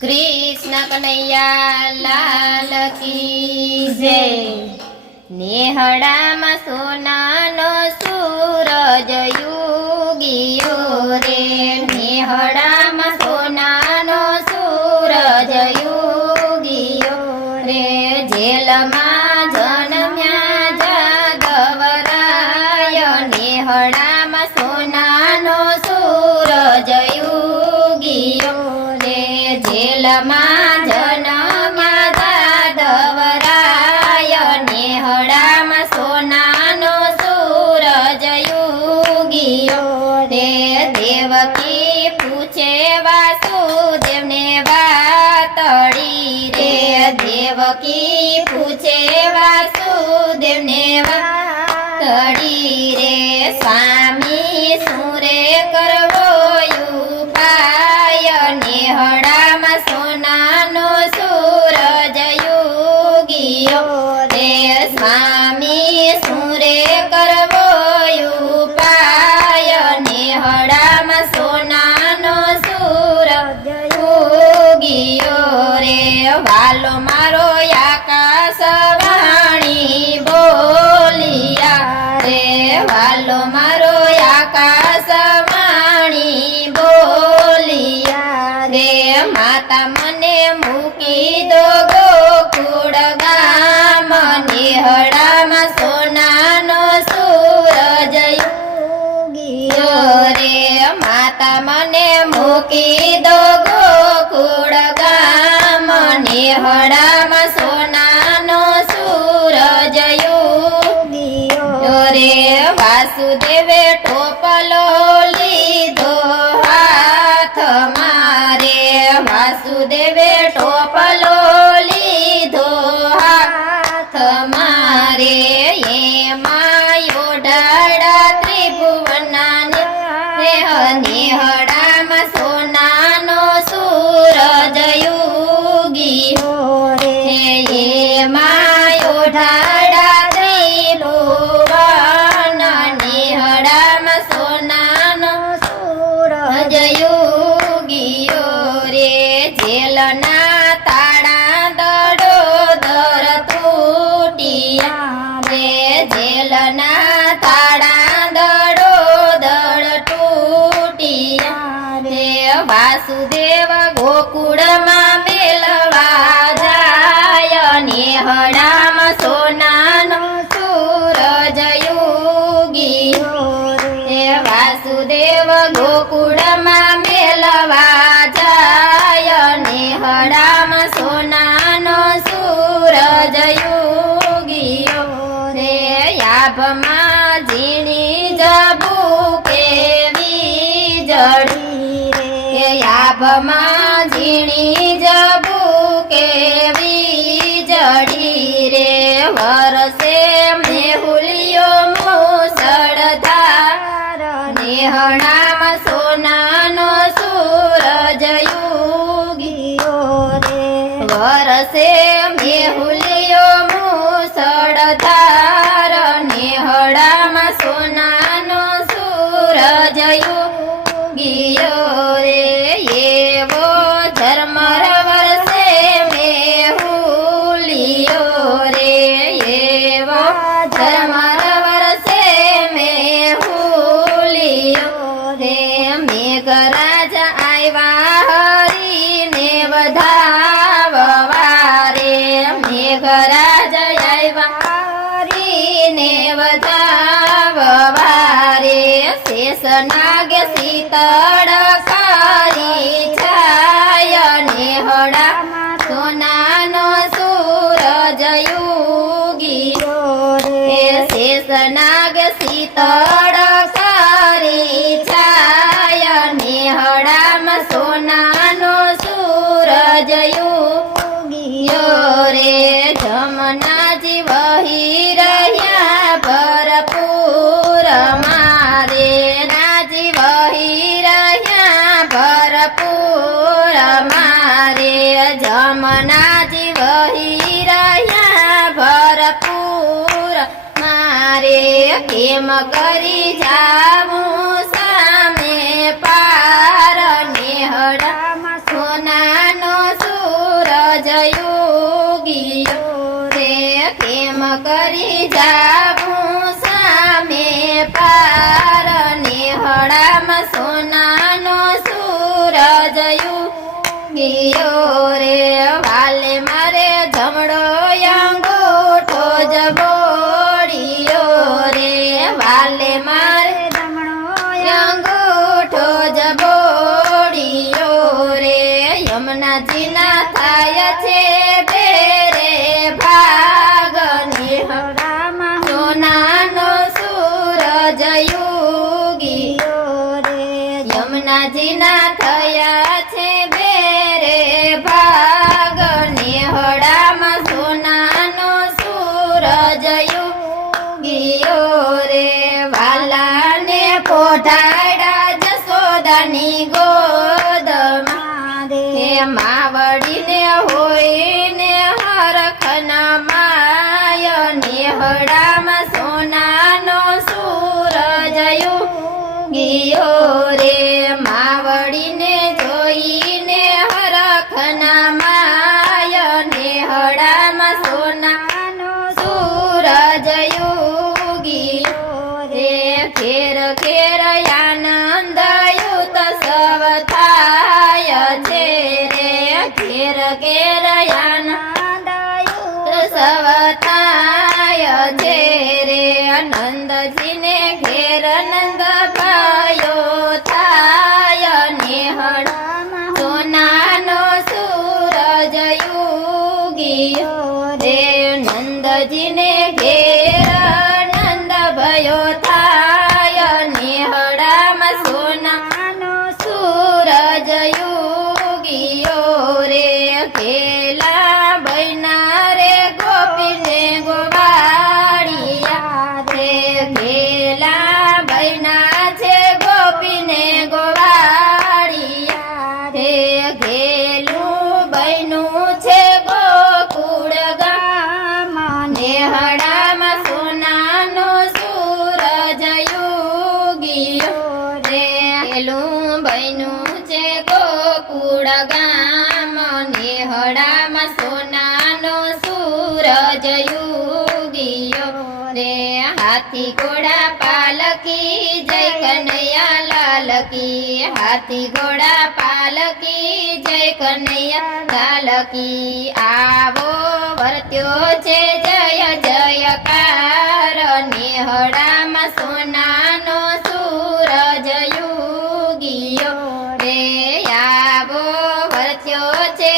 कृष्ण कन्हैया लाल की जय। नेहड़ामां सोनानो सूरज युगियो रे, नेहड़ामां सोनानो सूरज युगियो रे। जेलमां जन्म्या जादवराय, नेहड़ामां सोनानो सूरज युगियो रे। जेलमां जन्म्या जादवराय, नेहड़ामां सोनानो सूरज युगियो रे। देवकी पूछे वासुदेवने वातड़ी रे, देवकी पूछे वासुदेवने वातड़ी रे। स्वामी सुरे करवो उपाय, नेहड़ामां सोनानो सूरज युगियो रे। स्वामी सुरे करवो उपाय, नेहड़ामां सोनानो सूरज युगियो रे। वालो मारो आकाशवाणी बोलिया रे, वालो मारो आकाशवाणी बोलिया रे। माता मने मूकी दो गोकुळ गाम, नेहड़ामां सोनानो सूरज युगियो रे। माता मने मूकी दो गोकुळ गाम, नेहड़ामां सोनानो सूरज युगियो रे। वासुदेवे टोपलो लीधो हाथ मारे, वासुदेवे टोपलो लीधो हाथ मारे। एमां योडाड़ा त्रिभुवनाने नेहड़ामां सोनानो सूरज युगियो रे। एमां योडाड़ा त्रिभुवन, नेहड़ामां सोनानो सूरज युगियो रे। जेलना ताड़ा दड़ो दर तूटिया रे, जेलना ताड़ा दड़ो दड़ तूटिया रे। वासुदेव गोकुळमां मेलवा जाय, नेहड़ामां सोनानो सूरज युगियो रे। वासुदेव गोकुळमां मेलवा जाय, नेहड़ामां सोनानो सूरज युगियो रे। याभमां झीणी जबूके वीजળી रे, याभमां झीणी जबूके वीजળી रे। वरसे मेहुलियो मूसळधार, नेहड़ामां सोनानो सूरज युगियो रे। वरसे मेहुलियो मूसळधार, नेहड़ामां सोनानो सूरज युगियो रे। एवो झरमर वरसे मेहुलियो रे, एवो झरमर वरसे मेहुलियो रे। मेघराज आव्या हरीने वधाववा रे, मेघराज आव्या हरीने वधाववा रे। शेषनाग शीतळकारी छाय, नेहड़ामां सोनानो सूरज युगियो रे। शेषनाग शीतळकारी छाय, नेहड़ामां सोनानो सूरज युगियो रे। जमुनाजी वही रह्या भरपूर मारे, नाजी वही रह्या भरपूर मारे। जमुनाजी वही रह्या भरपूर मारे। केम करी जाऊं सामे पार, नेहड़ामां सोनानो જાવું સામે પાર નેહડામાં સોનાનો સૂરજ ઉગિયો રે વાલે મારે જમણો અંગૂઠો જ બોળિયો રે વાલે મારે અંગૂઠો જ બોળિયો રે યમુનાજીના થાય છે બેરે ભાગ નેહડામાં સોનાનો સૂરજ ઉગિયો રે યમુનાજીના થયા છે બેરે ભાગ નેહડામાં સોનાનો સૂરજ ઉગિયો રે વાલાને પોઢાડા જશોદાની ગોદમાં હે માવડીને હોઈને હરખના માય નેહડામાં સોનાનો સૂરજ ઉગિયો રે માવડીને જોઈને હરખના માય નેહડામાં સોનાનો સૂરજ ઉગિયો રે ઘેર ઘેર આનંદયુત સવ થાય છે રે ઘેર ઘેર આનંદયુત સવ થાય છે રે નંદજીને ઘેર નંદ ભાયો થાય નેહડામાં સોનાનો સૂરજ ઉગિયો રે નંદજીને ઘેર નંદ ભયો થાય નેહડામાં સોનાનો સૂરજ ઉગિયો રે ખેલા બૈના રે ગોપીને ગોવાળિયા રે ખેલા બૈના છે ગોપીને ગોવાળિયા રે ઘેલું બૈનું છે ગોકુળ ગામ નેહડામાં સોનાનો સૂરજ ઉગિયો રે ઘેલું બૈનું છે ગોકુળ ગામ નેહડામાં સોનાનો સૂરજ ઉગિયો રે હાથી ઘોડા પાલકી જય કનૈયા લાલ કી હાથી ઘોડા પાલકી જય કનૈયા લાલ કી આવો વર્ત્યો છે જય જયકાર નેહડામાં સોનાનો સૂરજ ઉગિયો રે આવો વર્ત્યો છે